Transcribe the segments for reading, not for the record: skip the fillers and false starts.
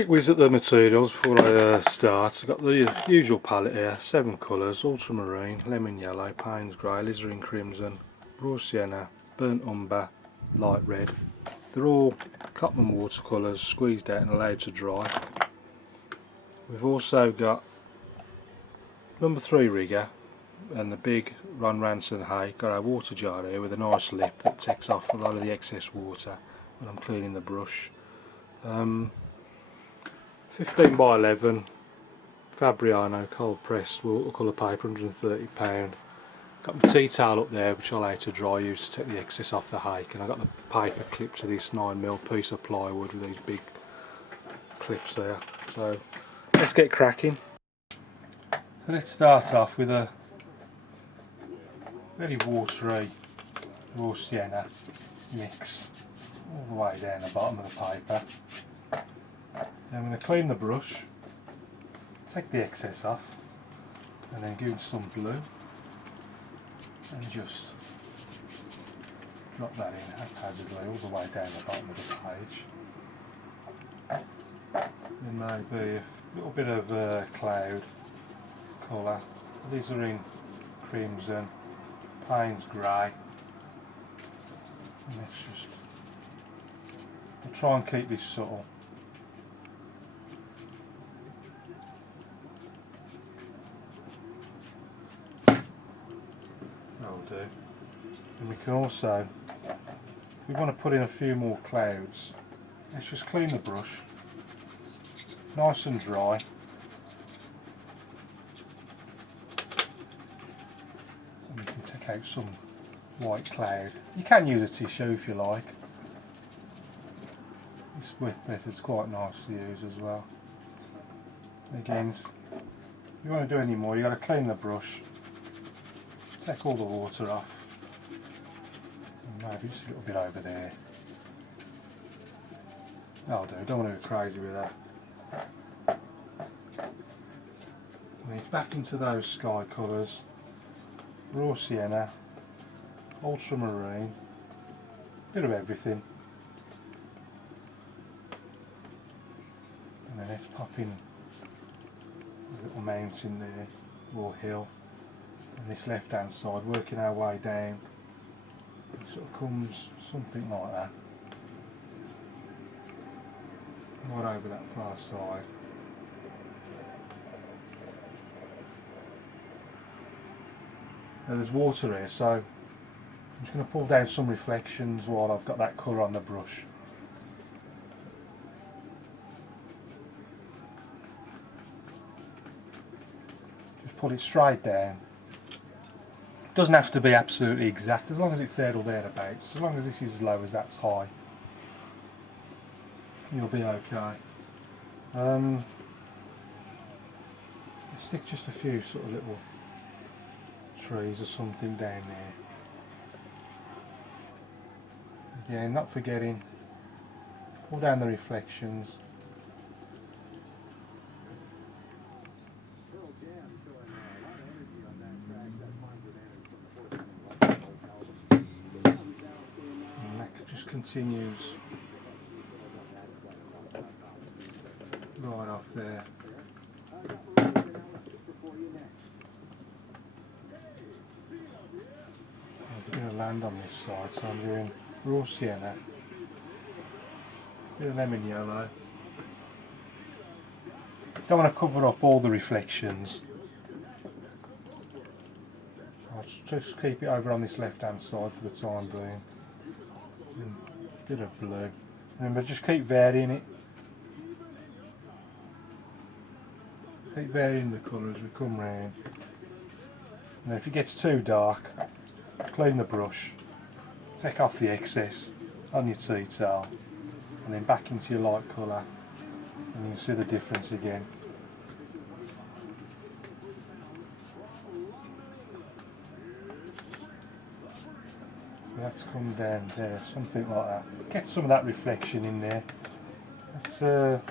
quick whiz at the materials before I start. I've got the usual palette here, 7 colours: ultramarine, lemon yellow, Payne's grey, alizarin crimson, raw sienna, burnt umber, light red. They're all Cotman watercolours, squeezed out and allowed to dry. We've also got number 3 rigger and the big Ron Ranson hay. Got our water jar here with a nice lip that takes off a lot of the excess water when I'm cleaning the brush. 15 by 11 Fabriano cold pressed watercolour paper, £130. Got my tea towel up there which I allow to dry, use to take the excess off the hake, and I got the paper clipped to this 9mm piece of plywood with these big clips there. So let's get cracking. So let's start off with a very watery raw sienna mix all the way down the bottom of the paper. Then I'm going to clean the brush, take the excess off, and then give it some blue and just drop that in haphazardly all the way down the bottom of the page. Then maybe a little bit of cloud colour. These are in crimson, Payne's grey, and let's just, we'll try and keep this subtle. That'll do. And we can also, if we want to put in a few more clouds, let's just clean the brush, nice and dry. And you can take out some white cloud. You can use a tissue if you like. This wet method's quite nice to use as well. Again, if you want to do any more, you've got to clean the brush, take all the water off, and maybe just a little bit over there. That'll do, don't want to go crazy with that. And it's back into those sky colours, raw sienna, ultramarine, bit of everything. And then let's pop in a little mountain there, or hill. And this left hand side, working our way down, it sort of comes something like that, right over that far side. Now there's water here, so I'm just going to pull down some reflections while I've got that colour on the brush. Just pull it straight down. Doesn't have to be absolutely exact, as long as it's there or thereabouts. As long as this is as low as that's high, you'll be okay. Stick just a few sort of little trees or something down there. Again, not forgetting, pull down the reflections. Continues right off there. I'm going to land on this side, so I'm doing raw sienna, bit of lemon yellow. Don't want to cover up all the reflections. I'll just keep it over on this left hand side for the time being. Bit of blue. Remember, just keep varying it. Keep varying the colour as we come round. And if it gets too dark, clean the brush, take off the excess on your tea towel, and then back into your light colour, and you can see the difference again. That's come down there, something like that. Get some of that reflection in there. Let's just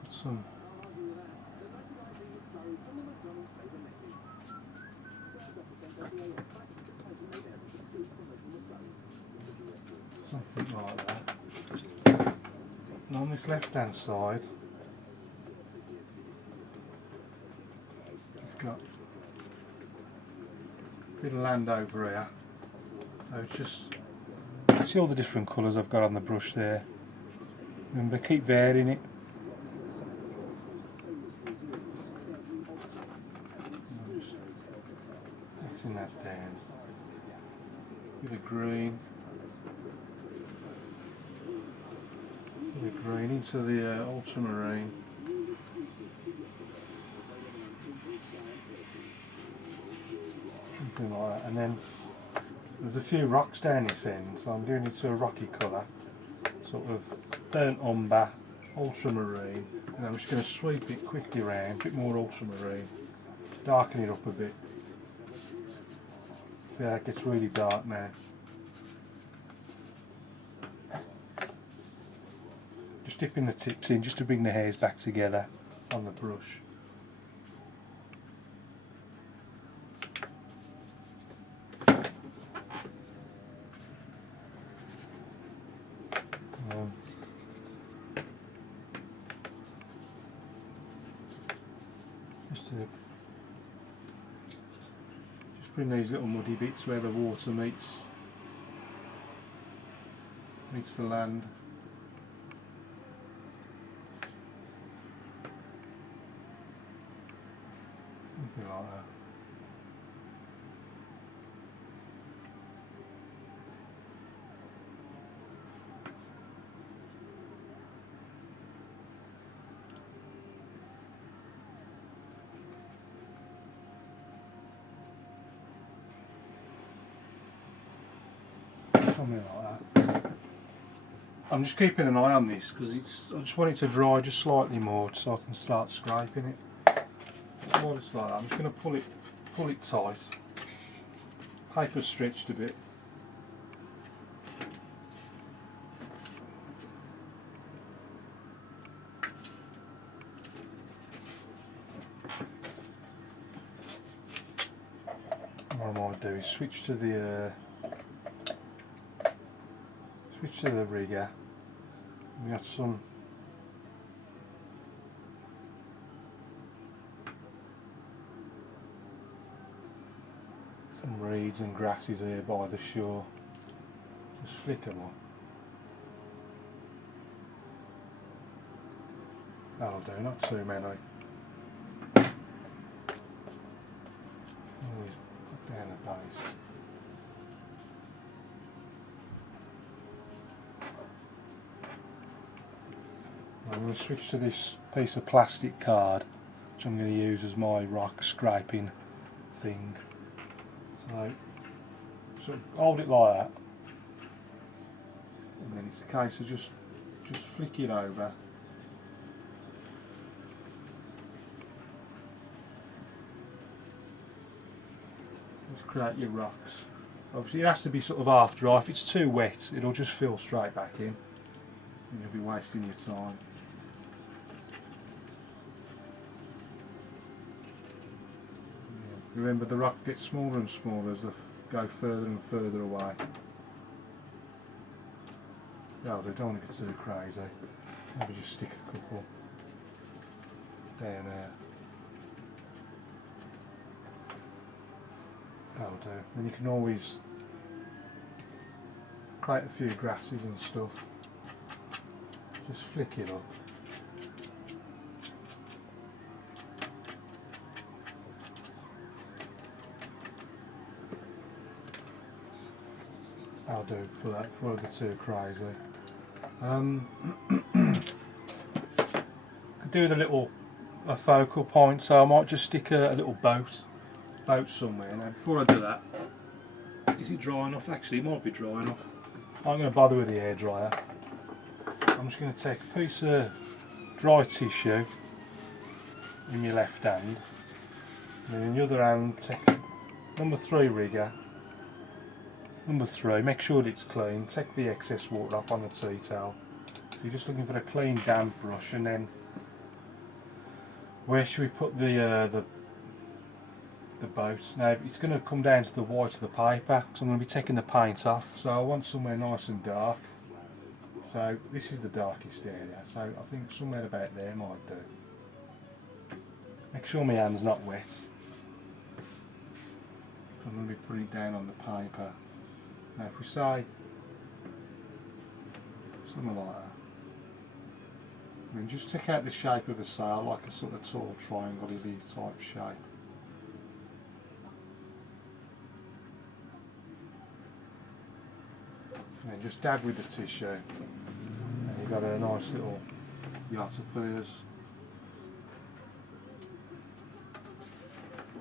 put some like that. And on this left hand side we've got a bit of land over here. So it's just, see all the different colours I've got on the brush there. Remember, keep varying it. Mixing that down with the green. The green into the ultramarine. Something like that. And then there's a few rocks down this end, so I'm doing it to a rocky colour. Sort of burnt umber, ultramarine. And I'm just going to sweep it quickly around, a bit more ultramarine. Darken it up a bit. Yeah, it gets really dark now. Just dipping the tips in just to bring the hairs back together on the brush. Just bring these little muddy bits where the water meets the land. Something like that. Something like that. I'm just keeping an eye on this because I just want it to dry just slightly more so I can start scraping it. So while it's like that, I'm just going to pull it tight. Paper stretched a bit. What I might do is switch to the rigger. We got some reeds and grasses here by the shore. Just flick them on. That'll do, not too many. Always put down the base. I'm going to switch to this piece of plastic card, which I'm going to use as my rock scraping thing. So hold it like that, and then it's a case of just flick it over. Just create your rocks. Obviously it has to be sort of half dry. If it's too wet, it'll just fill straight back in, and you'll be wasting your time. Remember, the rock gets smaller and smaller as they go further and further away. No, they don't want to get too crazy. Maybe just stick a couple down there. That'll do. And you can always create a few grasses and stuff. Just flick it up. I'll do for that before I get too crazy. Could do with a focal point, so I might just stick a little boat somewhere. Now before I do that, is it dry enough? Actually it might be dry enough. I'm going to bother with the hairdryer. I'm just going to take a piece of dry tissue in my left hand, and then in the other hand take number 3 rigger. Number 3, make sure that it's clean, take the excess water off on the tea towel. So you're just looking for a clean damp brush, and then where should we put the boat? Now it's going to come down to the white of the paper, so I'm going to be taking the paint off, so I want somewhere nice and dark. So this is the darkest area, so I think somewhere about there might do. Make sure my hand's not wet. I'm going to be putting it down on the paper. Now if we say something like that, and just take out the shape of a sail, like a sort of tall triangle type shape. And then just dab with the tissue, and you've got a nice little watercolours.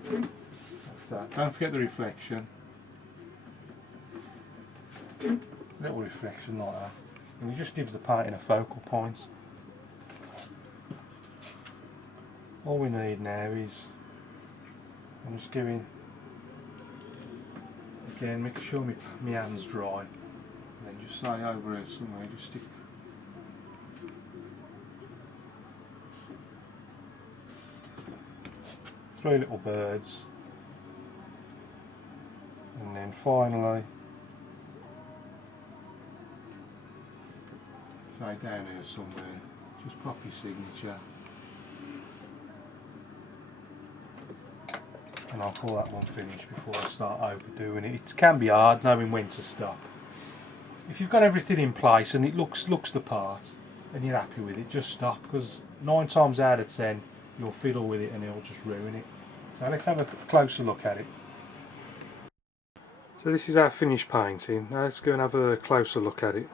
That's that. Don't forget the reflection. Little reflection like that. And it just gives the painting a focal point. All we need now is, I'm just giving, again, make sure my hand's dry, and then just say over here somewhere, just stick three little birds, and then finally say down here somewhere, just pop your signature, and I'll call that one finished before I start overdoing it. It can be hard knowing when to stop. If you've got everything in place and it looks the part and you're happy with it, just stop, because 9 times out of 10 you'll fiddle with it and it'll just ruin it. So let's have a closer look at it. So this is our finished painting. Now let's go and have a closer look at it.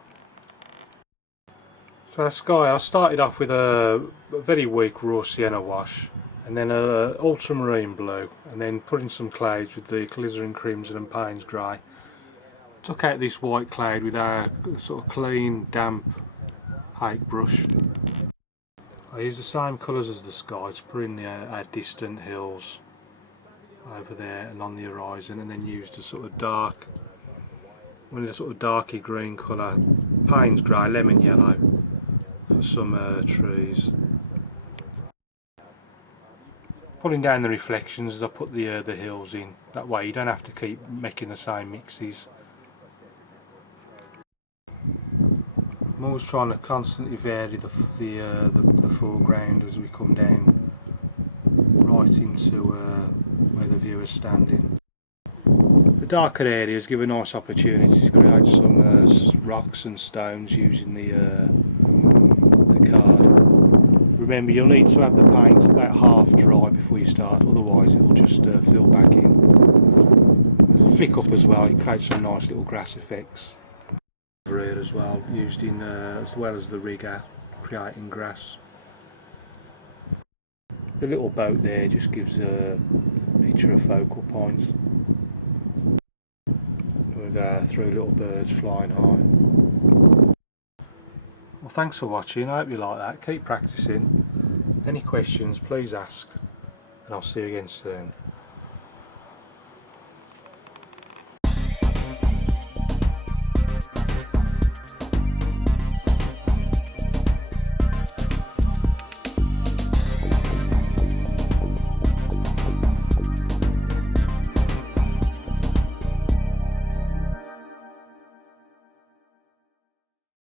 So our sky, I started off with a very weak raw sienna wash, and then a ultramarine blue, and then put in some clouds with the alizarin crimson and Payne's grey. Took out this white cloud with our sort of clean, damp hake brush. I used the same colours as the sky to put in our distant hills over there and on the horizon, and then used a sort of dark, one of the sort of darky green colour, Payne's grey, lemon yellow for some trees. Pulling down the reflections as I put the hills in. That way you don't have to keep making the same mixes. I'm always trying to constantly vary the foreground as we come down right into where the viewer's standing. The darker areas give a nice opportunity to create some rocks and stones using the card. Remember, you'll need to have the paint about half dry before you start, otherwise it will just fill back in. Flick up as well, it creates some nice little grass effects. Over here as well, used in as well as the rigger, creating grass. The little boat there just gives a picture of focal points. We've got 3 little birds flying high. Well, thanks for watching. I hope you like that. Keep practicing. Any questions, please ask, and I'll see you again soon.